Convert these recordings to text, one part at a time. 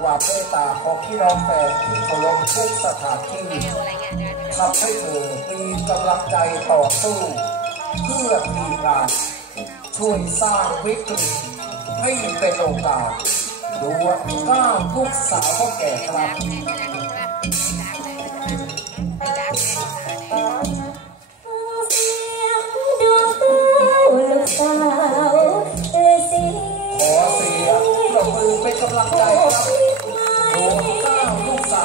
กว่ามเมตตาของพี่น้องแฟนที่เลงทุกสถานที่ทำให้เธอมีกำลังใจต่อสู้ เพื่อมีมงานช่วยสร้างวิกฤตให้เป็นโอกาสดูว่าก้าวลูกสาวพ่อแก่ครับขอเสียงปรบมือเป็นกำลังใจ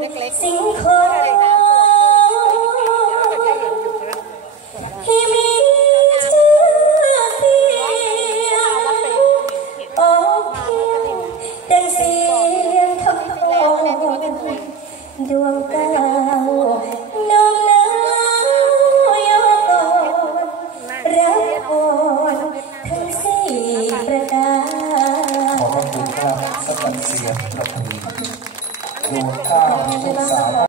เล็กๆสิงโตที่มีชื่อเสียงโอ้ดังเสียงคำโตดวงตาน้องน้อยก่อนรักก่นทั้งสี่ประการขอบคุณครับสำหรัเสียงประคุณ 我大菩萨。